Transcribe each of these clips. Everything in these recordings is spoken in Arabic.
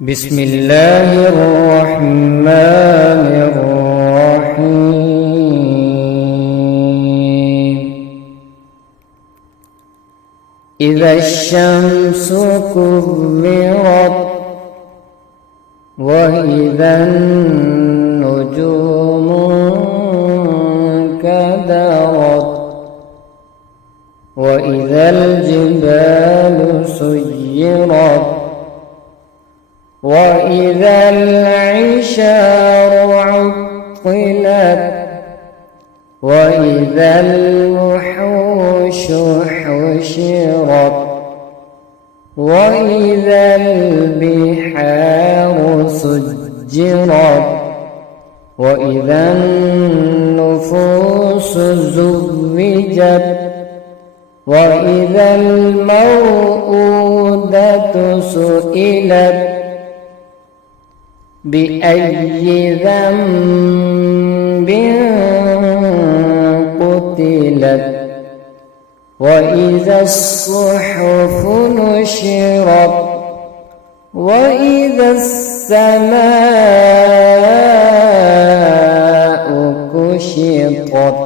بسم الله الرحمن الرحيم. إذا الشمس كورت وإذا النجوم انكدرت وإذا الجبال سيرت وإذا العشار عطلت وإذا الوحوش حشرت وإذا البحار سجرت وإذا النفوس زوجت وإذا الموءودة سئلت بأي ذنب قتلت وإذا الصحف نشرت وإذا السماء كشطت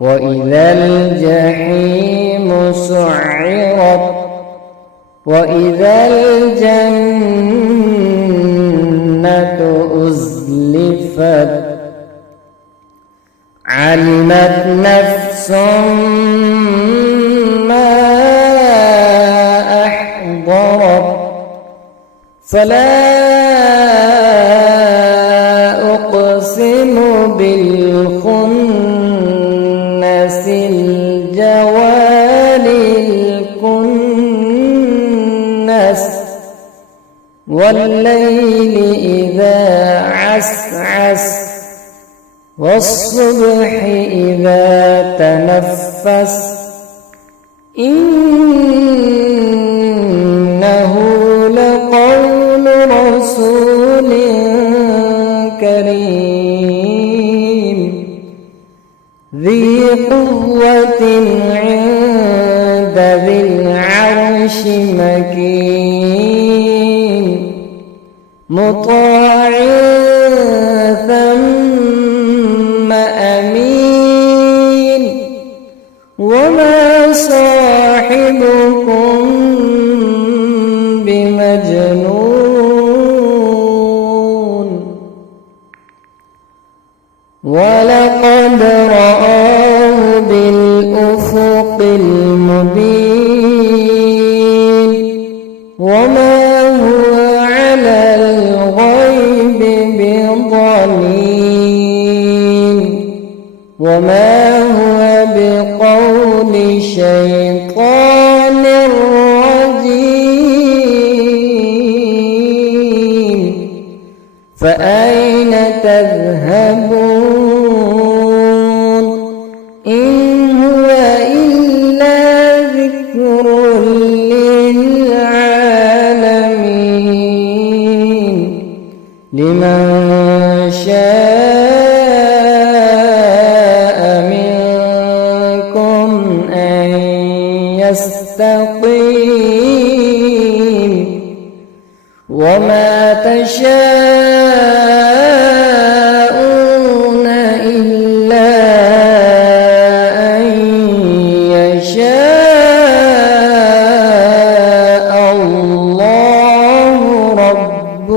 وإذا الجحيم سعرت وإذا الجنة أزلفت علمت نفس ما أحضرت فلا أقسم بالخنس الجوار الكنس والليل إذا عسعس والصبح إذا تنفس إنه لقول رسول كريم ذي قوة عند ذي العرش مكين مطاع ثم أمين وما صاحبكم بمجنون ولقد رآه بالأفق المبين وما هو على الغيب بضنين وما هو بقول شيطان رجيم فأين تذهبون إن هو إلا ذكر للعالمين لمن شاء منكم أن يستقيم وما تشاءون إلا أن يشاء الله رب